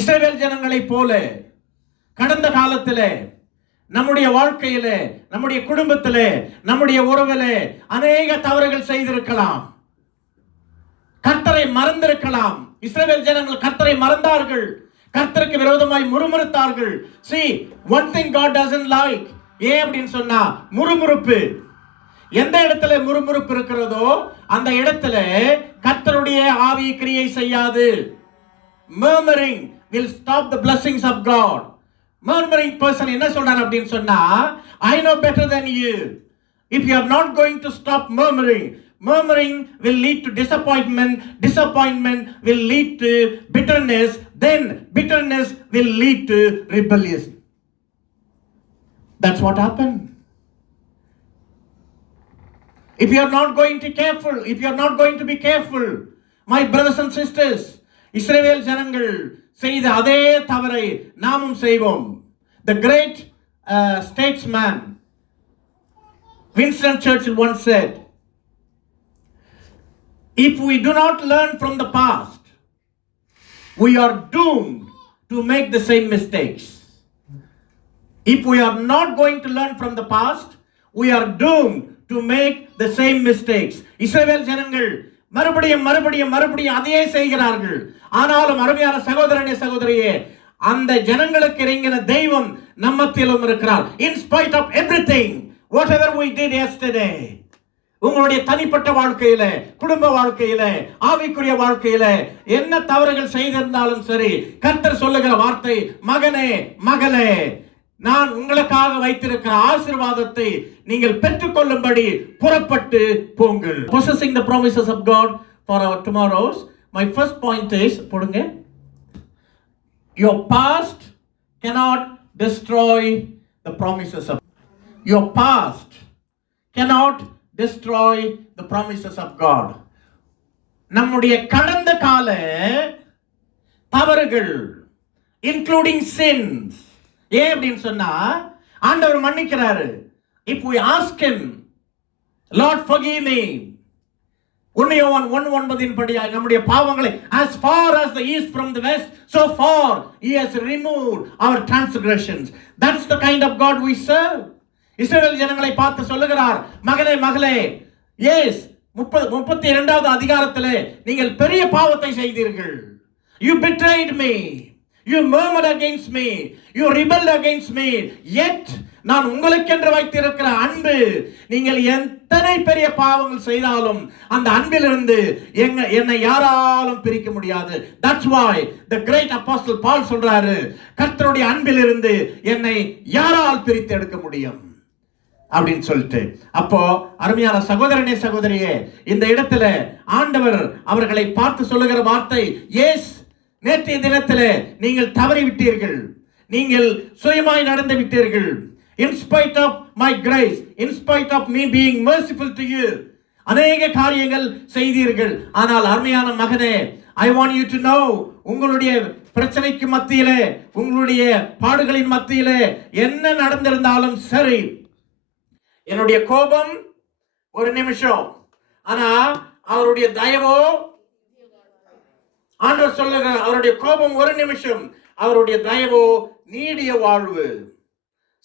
இஸ்ரவேல் ஜனங்களைப் போல கடந்த காலத்திலே நம்முடைய வாழ்க்கையிலே, நம்முடைய குடும்பத்திலே, நம்முடைய உறவிலே அநேக தவறுகள் செய்திருக்கலாம். கர்த்தரை மறந்திருக்கலாம். இஸ்ரவேல் ஜனங்கள் கர்த்தரை மறந்தார்கள். கர்த்தருக்கு விரோதமாய் முறுமுறுத்தார்கள். See, one thing God doesn't like. ஏன் அப்படின்னு சொன்னா முறுமுறுப்பு. எந்த இடத்துல முறுமுறுப்பு இருக்கிறதோ அந்த இடத்துல கர்த்தருடைய ஆவி கிரியை செய்யாது. Murmuring will stop the blessings of God. Murmuring person என்ன சொல்றார் அப்படின்னு சொன்னா, I know better than you. If you are not going to stop murmuring, murmuring will lead to disappointment. Disappointment will lead to bitterness. Then bitterness will lead to rebellion. That's what happened. If you are not going to careful, if you are not going to be careful, my brothers and sisters, இஸ்ரவேல் ஜனங்கள் செய்த அதே தவறை நாமும் செய்வோம். The great statesman Winston Churchill once said, if we do not learn from the past, we are doomed to make the same mistakes. If we are not going to learn from the past, we are doomed to make the same mistakes. இஸ்ரவேல் ஜனங்கள் மறுபடியும் அதையே செய்கிறார்கள். ஆனாலும் அருமையான சகோதரனே சகோதரியே, அந்த ஜனங்களுக்கு இறங்கின தெய்வம் நம்மத்திலும் இருக்கிறார். In spite of everything, whatever we did yesterday, உங்களுடைய தனிப்பட்ட வாழ்க்கையில, குடும்ப வாழ்க்கையில, ஆவிக்குரிய வாழ்க்கையில என்ன தவறுகள் செய்திருந்தாலும் சரி, கர்த்தர் சொல்லுகிற வார்த்தை, மகனே மகளே, நான் உங்களுக்காக வைத்திருக்கிற ஆசீர்வாதத்தை நீங்கள் பெற்றுக்கொள்ளும்படி புறப்பட்டு போங்கள். Possessing the promises of God for our tomorrows. My first point is, போடுங்க, your past cannot destroy the promises of your past cannot destroy the promises of God. நம்முடைய கடந்த கால தவறுகள், including sins, ஏன் அப்படின்னு சொன்னா ஆண்டவர் மன்னிக்கிறாரு. If we ask him, Lord forgive me, யோவான் 1:9 படி நம்முடைய பாவங்களை as far as the east from the west, so far he has removed our transgressions. That's the kind of God we serve. இஸ்ரவேல் ஜனங்களை பார்த்து சொல்லுகிறார், மகனே மகளே, yes, 32வது அதிகாரத்திலே நீங்கள் பெரிய பாவத்தை செய்தீர்கள். You betrayed me. You murmured against me. You rebelled against me. Yet நான் உங்களுக்கென்று வைத்திருக்கிற அன்பு, நீங்கள் எத்தனை பெரிய பாவங்கள் செய்தாலும் அந்த அன்பிலிருந்து என்னை யாராலும் பிரிக்க முடியாது. That's why the great apostle Paul சொல்றாரு, கர்த்தருடைய அன்பிலிருந்து என்னை யாரால் பிரித்து எடுக்க முடியும் அப்படின்னு சொல்லிட்டு. அப்போ அருமையான சகோதரனே சகோதரியே, இந்த இடத்துல ஆண்டவர் அவர்களை பார்த்து சொல்லுகிற வார்த்தை, எஸ், நேற்றைய தினத்திலே நீங்கள் தவறி விட்டீர்கள், நீங்கள் சுயமாய் நடந்து விட்டீர்கள். In spite of my grace, in spite of me being merciful to you, அநேக காரியங்கள் செய்தீர்கள். ஆனால் அருமையான மகனே, I want you to know, உங்களுடைய பிரச்சனைக்கு மத்தியிலே, உங்களுடைய பாடுகளின் மத்தியிலே என்ன நடந்திருந்தாலும் சரி, என்னுடைய கோபம் ஒரு நிமிஷம், ஆனா அவருடைய தயவோ, ஆண்டவர் சொல்லுங்க, அவருடைய கோபம் ஒரு நிமிஷம், அவருடைய தயவோ நீடிய வாழ்வு.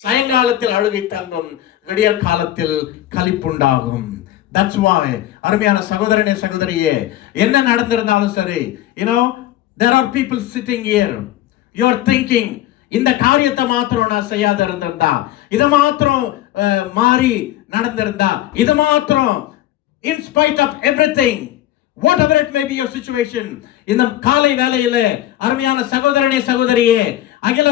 சாயங்காலத்தில் அழுகை தங்கும், விடியற் காலத்தில் களிப்புண்டாகும். That's why அருமையான சகோதரனே சகோதரியே, என்ன நடந்திருந்தாலும் சரி, you know, there are people sitting here, you are thinking, இந்த காரியத்தை மாத்திரம் நான் செய்யாத இருந்திருந்தா, இதை மாத்திரம் மாறி நடந்திருந்தா, இது மாத்திரம், in spite of everything, whatever it may be your situation, இந்த காலை வேளையில அருமையான சகோதரனே சகோதரியே, அகில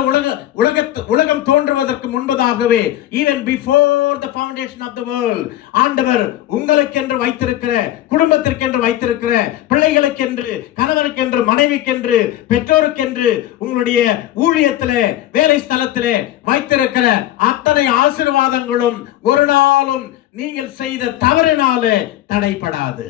உலகம் தோன்றுவதற்கு முன்பதாகவே, even before the foundation of the world, ஆண்டவர் உங்களுக்கென்று வைத்திருக்கிற, குடும்பத்திற்கென்று வைத்திருக்கிற, பிள்ளைகளுக்கென்று, கணவருக்கென்று, மனைவிக்கென்று, பெற்றோருக்கென்று, உங்களுடைய ஊழியத்திலே, வேலை ஸ்தலத்திலே வைத்திருக்கிற அத்தனை ஆசீர்வாதங்களும் ஒரு நாளும் நீங்கள் செய்த தவறினாலே தடைபடாது.